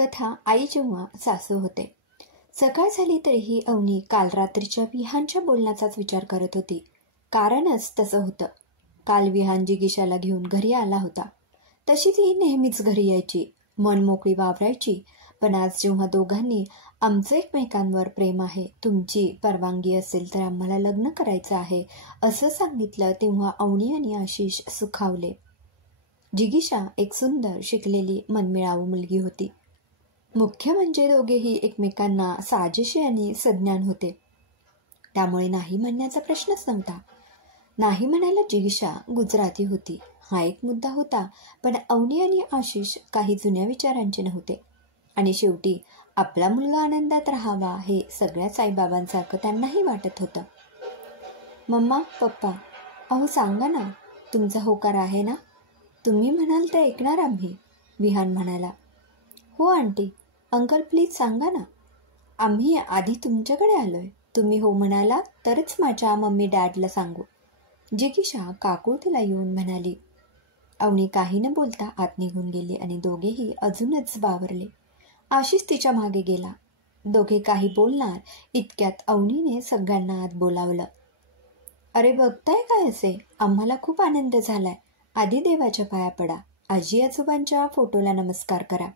कथा आई जेव्हा सासू होते. सकाळ झाली तरीही अवनी काल रात्रीच्या विहानच्या बोलण्याचाच विचार करत होती. कारणच तसं होतं. काल विहान जिगीशाला घेऊन घरी आला होता. तशी ती नेहमीच घरी यायची, मन मोकळी वावरायची. पण आज जेव्हा दोघांनी आमचं एकमेकांवर प्रेम आहे, तुमची परवानगी असेल तर आम्हाला लग्न करायचं आहे असं सांगितलं, तेव्हा अवनी आणि आशिष सुखावले. जिगीशा एक सुंदर शिकलेली मनमिळावू मुलगी होती. मुख्य म्हणजे दोघेही एकमेकांना साजेशी आणि सज्ञान होते. त्यामुळे नाही म्हणण्याचा प्रश्नच नव्हता. नाही म्हणायला जिगीशा गुजराती होती हा एक मुद्दा होता, पण अवनी आणि आशिष काही जुन्या विचारांचे नव्हते. आणि शेवटी आपला मुलगा आनंदात राहावा हे सगळ्याच आईबाबांसारखं त्यांनाही वाटत होतं. मम्मा, पप्पा, अहो सांगा ना, तुमचा होकार आहे ना? तुम्ही म्हणाल ते ऐकणार आम्ही, विहान म्हणाला. हो आंटी, अंकल प्लीज सांगा ना. आम्ही आधी तुमच्याकडे आलोय. तुम्ही हो म्हणाला तरच माझ्या मम्मी डॅडला सांगू, जिगीशा काकुळतीला येऊन म्हणाली. अवनी काही न बोलता आत निघून गेली आणि दोघेही अजूनच बावरले. आशिष तिच्या मागे गेला. दोघे काही बोलणार इतक्यात अवनीने सगळ्यांना आत बोलावलं. अरे बघताय काय असे? आम्हाला खूप आनंद झालाय. आधी देवाच्या पाया पडा, आजी आजोबांच्या फोटोला नमस्कार करा.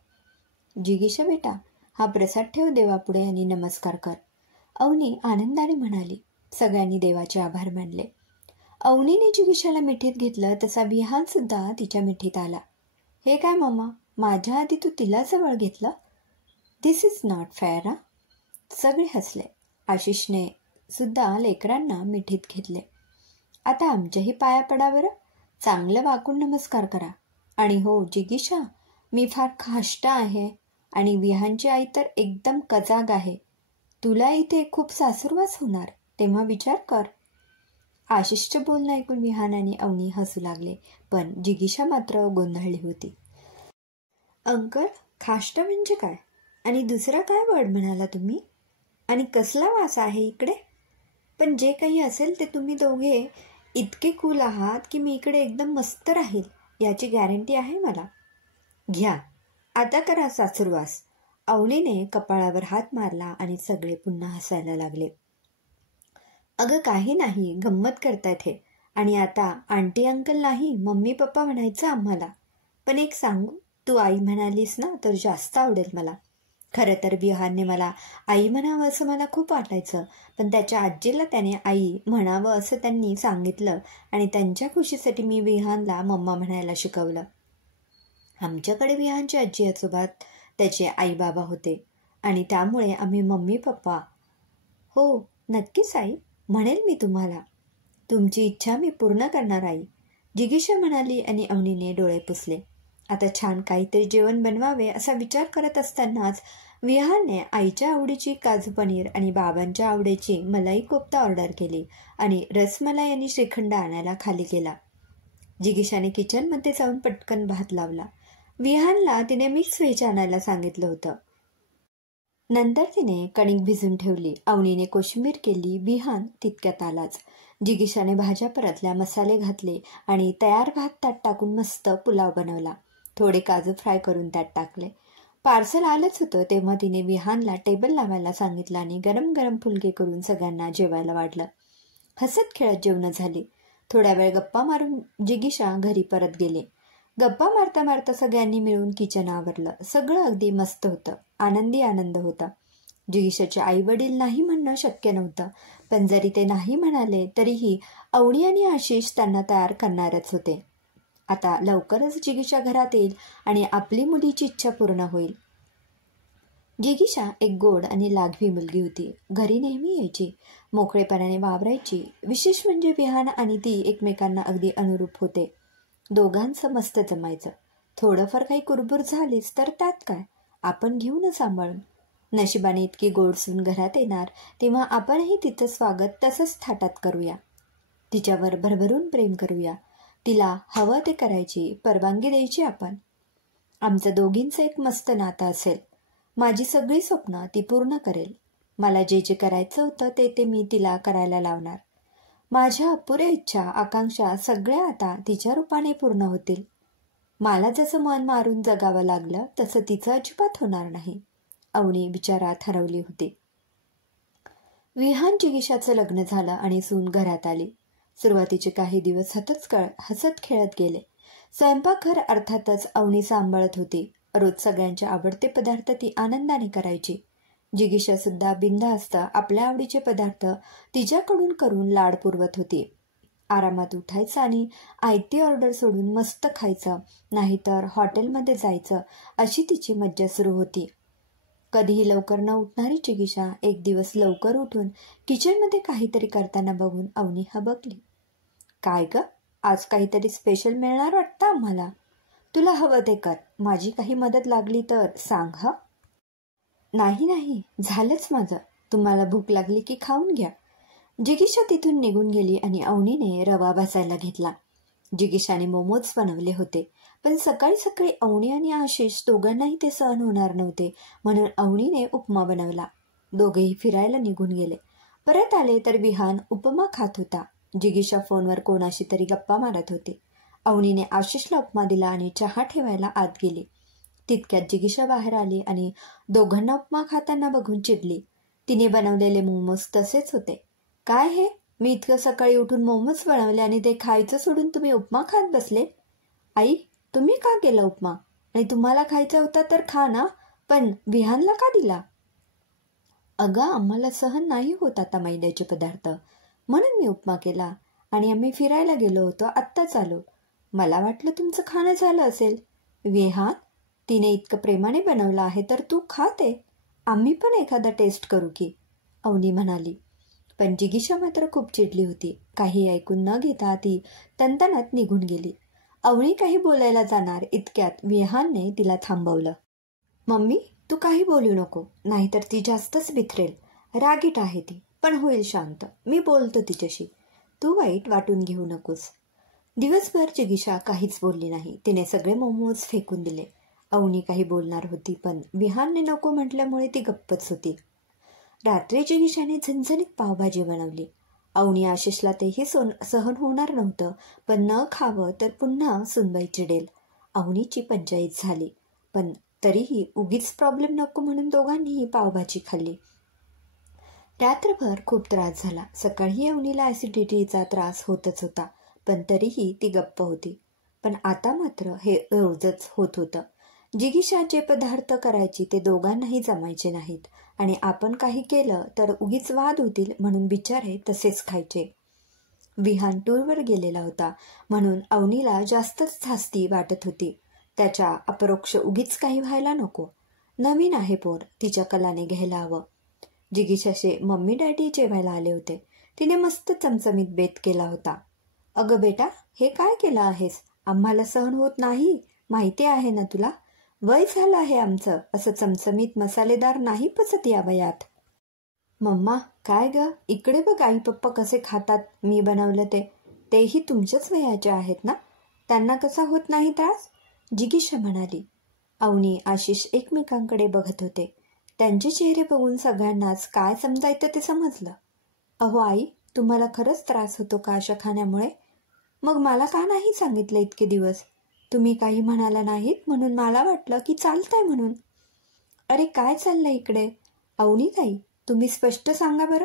जिगीशा बेटा, हा प्रसाद ठेव देवापुढे आणि नमस्कार कर, अवनी आनंदाने म्हणाली. सगळ्यांनी देवाचे आभार मानले. अवनीने जिगीशाला मिठीत घेतलं तसा विहान सुद्धा तिच्या मिठीत आला. हे काय मम्मा, माझ्या आधी तू तिला जवळ घेतलं? दिस इज नॉट फेअर. सगळे हसले. आशिषने सुद्धा लेकरांना मिठीत घेतले. आता आमच्याही पाया पडा बरं, चांगलं वाकून नमस्कार करा. आणि हो जिगीशा, मी फार खाष्ट आहे आणि विहानची आई तर एकदम कजाग आहे. तुला इथे खूप सासुरवास होणार, तेव्हा विचार कर. आशिषचं बोलणं ऐकून विहान आणि अवनी हसू लागले, पण जिगीशा मात्र गोंधळली होती. अंकल, खाष्ट म्हणजे काय? आणि दुसरा काय वर्ड म्हणाला तुम्ही? आणि कसला वास आहे इकडे? पण जे काही असेल ते तुम्ही दोघे इतके कूल आहात की मी इकडे एकदम मस्त राहील याची गॅरंटी आहे मला. घ्या, आता करा सासुरवास. अवनीने कपाळावर हात मारला आणि सगळे पुन्हा हसायला लागले. अगं काही नाही, गंमत करतायत हे. आणि आता आंटी अंकल नाही, मम्मी पप्पा म्हणायचं आम्हाला. पण एक सांगू, तू आई म्हणालीस ना तर जास्त आवडेल मला. खरं तर विहानने मला आई म्हणावं असं मला खूप वाटायचं, पण त्याच्या आजीला त्याने आई म्हणावं असं त्यांनी सांगितलं आणि त्यांच्या खुशीसाठी मी विहानला मम्मा म्हणायला शिकवलं. आमच्याकडे विहानची आजी आजोबा त्याचे आई बाबा होते आणि त्यामुळे आम्ही मम्मी पप्पा. हो नक्कीच आई, म्हणेल मी तुम्हाला. तुमची इच्छा मी पूर्ण करणार आई, जिगीशा म्हणाली आणि अवनीने डोळे पुसले. आता छान काहीतरी जेवण बनवावे असा विचार करत असतानाच विहानने आईच्या आवडीची काजू पनीर आणि बाबांच्या आवडीची मलाई कोफ्ता ऑर्डर केली आणि रसमलाई आणि श्रीखंड आणायला खाली गेला. जिगीशाने किचनमध्ये जाऊन पटकन भात लावला. विहानला तिने मिक्स व्हेज आणायला सांगितलं होतं. नंतर तिने कणिक भिजून ठेवली. अवनीने कोशिंबीर केली. विहान तितक्यात आलाच. जिगीशाने भाज्या परतल्या, मसाले घातले आणि तयार भात त्यात टाकून मस्त पुलाव बनवला. थोडे काजू फ्राय करून त्यात टाकले. पार्सल आलंच होतं तेव्हा तिने विहानला टेबल लावायला सांगितलं आणि गरम गरम फुलके करून सगळ्यांना जेवायला वाढलं. हसत खेळत जेवणं झाली. थोड्या वेळ गप्पा मारून जिगीशा घरी परत गेले. गप्पा मारता मारता सगळ्यांनी मिळून किचन आवरलं. सगळं अगदी मस्त होतं. आनंदी आनंद होता. जिगीशाचे आई वडील नाही म्हणणं शक्य नव्हतं, पण जरी ते नाही म्हणाले तरीही अवनी आणि आशिष त्यांना तयार करणारच होते. आता लवकरच जिगीशा घरात येईल आणि आपली मुलीची इच्छा पूर्ण होईल. जिगीशा एक गोड आणि लाघवी मुलगी होती. घरी नेहमी यायची, मोकळेपणाने वावरायची. विशेष म्हणजे विहान आणि ती एकमेकांना अगदी अनुरूप होते. दोघांचं मस्त जमायचं. थोडंफार काही कुरबुर झालीच तर त्यात काय, आपण घेऊ ना सांभाळून. नशिबाने इतकी गोडसून घरात येणार तेव्हा आपणही तिचं स्वागत तसंच थाटात करूया. तिच्यावर भरभरून प्रेम करूया. तिला हवं ते करायची परवानगी द्यायची आपण. आमचं दोघींचं एक मस्त नातं असेल. माझी सगळी स्वप्न ती पूर्ण करेल. मला जे जे करायचं होतं ते मी तिला करायला लावणार. माझ्या अपुऱ्या इच्छा आकांक्षा सगळ्या आता तिच्या रूपाने पूर्ण होतील. मला जसं मन मारून जगावं लागलं तसं तिचं अजिबात होणार नाही, अवनी विचारात हरवली होती. विहान जिगीषाचं लग्न झालं आणि सून घरात आली. सुरुवातीचे काही दिवस हसत खेळत गेले. स्वयंपाकघर अर्थातच अवनी सांभाळत होती. रोज सगळ्यांचे आवडते पदार्थ ती आनंदाने करायची. जिगीषा सुद्धा बिनधास्त आपल्या आवडीचे पदार्थ तिच्याकडून करून लाड पुरवत होती. आरामात उठायचं आणि आयती ऑर्डर सोडून मस्त खायचं, नाहीतर हॉटेलमध्ये जायचं, अशी तिची मज्जा सुरू होती. कधीही लवकर न उठणारी जिगीषा एक दिवस लवकर उठून किचनमध्ये काहीतरी करताना बघून अवनी हबकली. काय ग, आज काहीतरी स्पेशल मिळणार वाटतं आम्हाला. तुला हवं ते कर, माझी काही मदत लागली तर सांग हं. नाही, झालंच माझं. तुम्हाला भूक लागली की खाऊन घ्या. जिगीषा तिथून निघून गेली आणि अवनीने रवा भाजायला घेतला. जिगीषाने मोमोज बनवले होते, पण सकाळी सकाळी अवनी आणि आशिष दोघांनाही ते सहन होणार नव्हते, म्हणून अवनीने उपमा बनवला. दोघेही फिरायला निघून गेले. परत आले तर विहान उपमा खात होता. जिगीषा फोनवर कोणाशी तरी गप्पा मारत होती. अवनीने आशिषला उपमा दिला आणि चहा ठेवायला आत गेली. तितक्यात जिगीषा बाहेर आली आणि दोघांना उपमा खाताना बघून चिडली. तिने बनवलेले मोमोज तसेच होते. काय हे, मी इतकं सकाळी उठून मोमोज बनवले आणि ते खायचं सोडून तुम्ही उपमा खात बसले. आई, तुम्ही का केला उपमा? आणि तुम्हाला खायचा होता तर खा ना, पण विहानला का दिला? अगं, आम्हाला सहन नाही होत आता मैद्याचे पदार्थ, म्हणून मी उपमा केला. आणि आम्ही फिरायला गेलो होतो, आत्ताच आलो. मला वाटलं तुमचं खाणं झालं असेल. विहान, तिने इतकं प्रेमाने बनवलं आहे तर तू खाते. आम्ही पण एखादा टेस्ट करू की, अवनी म्हणाली. पण जिगीषा मात्र खूप चिडली होती. काही ऐकून न घेता ती तणतणात निघून गेली. अवनी काही बोलायला जाणार इतक्यात विहानने तिला थांबवलं. मम्मी, तू काही बोलू नको, नाहीतर ती जास्तच बिथरेल. रागीट आहे ती, पण होईल शांत. मी बोलतो तिच्याशी, तू वाईट वाटून घेऊ नकोस. दिवसभर जिगीषा काहीच बोलली नाही. तिने सगळे मोमोज फेकून दिले. अवनी काही बोलणार होती, पण विहानने नको म्हटल्यामुळे ती गप्पच होती. रात्री जिगीषाने झणझणीत पावभाजी बनवली. अवनी आशिषला तेही सहन होणार नव्हतं, पण न खावं तर पुन्हा सुनबाई चिडेल. अवनीची पंचायत झाली, पण तरीही उगीच प्रॉब्लेम नको म्हणून दोघांनीही पावभाजी खाल्ली. रात्रभर खूप त्रास झाला. सकाळी अवनीला ॲसिडिटीचा त्रास होतच होता, पण तरीही ती गप्प होती. पण आता मात्र हे रोजच होत होतं. जिगीषा जे पदार्थ करायची ते दोघांनाही जमायचे नाहीत आणि आपण काही केलं तर उगीच वाद होतील म्हणून बिचारे तसेच खायचे. विहान टूरवर गेलेला होता, म्हणून अवनीला जास्तच धास्ती वाटत होती. त्याच्या अपरोक्ष उगीच काही व्हायला नको. नवीन आहे पोर, तिच्या कलाने घ्यायला हवं. जिगीषाचे मम्मी डॅडी जेवायला आले होते. तिने मस्त चमचमीत बेत केला होता. अगं बेटा, हे काय केलं आहेस? आम्हाला सहन होत नाही, माहिती आहे ना तुला. वय झालं आहे आमचं, असं चमचमीत मसालेदार नाही पचत या वयात. मम्मा, काय ग, इकडे बघ आई पप्पा कसे खातात मी बनवलं तेही तुमच्याच वयाचे आहेत ना, त्यांना कसा होत नाही त्रास? जिगीषा म्हणाली. अवनी आशिष एकमेकांकडे बघत होते. त्यांचे चेहरे बघून सगळ्यांनाच काय समजायचं ते समजलं. अहो आई, तुम्हाला खरंच त्रास होतो का अशा खाण्यामुळे? मग मला का नाही सांगितलं इतके दिवस? तुम्ही काही म्हणाला नाहीत म्हणून मला वाटलं की चालतंय म्हणून. अरे काय चाललंय इकडे? अवनी ताई, तुम्ही स्पष्ट सांगा बरं.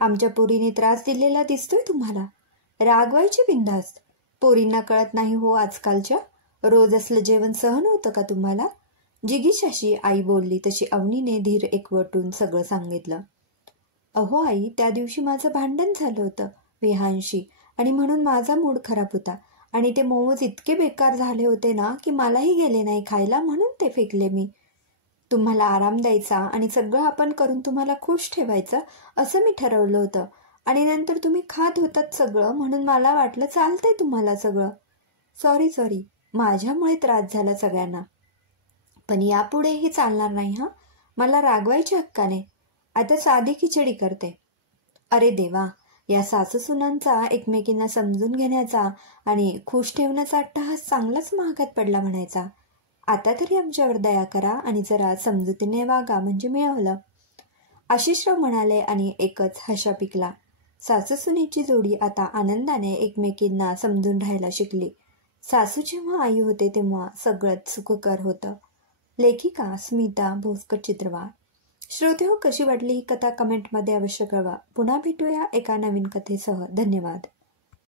आमच्या पोरीने त्रास दिलेला दिसतोय तुम्हाला. रागवायची बिनधास्त. पोरींना कळत नाही हो आजकालच्या. रोज असलं जेवण सहन होतं का तुम्हाला? जिगीषाशी आई बोलली तशी अवनीने धीर एकवटून सगळं सांगितलं. अहो आई, त्या दिवशी माझं भांडण झालं होतं विहानशी आणि म्हणून माझा मूड खराब होता आणि ते मोमोज इतके बेकार झाले होते ना की मलाही गेले नाही खायला, म्हणून ते फेकले मी. तुम्हाला आराम द्यायचा आणि सगळं आपण करून तुम्हाला खुश ठेवायचं असं मी ठरवलं होतं आणि नंतर तुम्ही खात होतात सगळं म्हणून मला वाटलं चालतंय तुम्हाला सगळं. सॉरी, माझ्यामुळे त्रास झाला सगळ्यांना. पण यापुढेही चालणार नाही हां. मला रागवायच्या हक्काने. आता साधी खिचडी करते. अरे देवा, या सासूसुनांचा एकमेकींना समजून घेण्याचा आणि खुश ठेवण्याचा अट्टहास चांगलाच महागात पडला म्हणायचा. आता तरी आमच्यावर दया करा आणि जरा समजुतीने वागा म्हणजे मिळवलं, आशिषराव म्हणाले आणि एकच हशा पिकला. सासूसुनेची जोडी आता आनंदाने एकमेकींना समजून राहायला शिकली. सासू जेव्हा आई होते तेव्हा सगळंच सुखकर होतं. लेखिका स्मिता भोसकर चित्रवाळ. श्रोते हो, कशी वाटली ही कथा कमेंटमध्ये अवश्य कळवा. पुन्हा भेटूया एका नवीन कथेसह. धन्यवाद.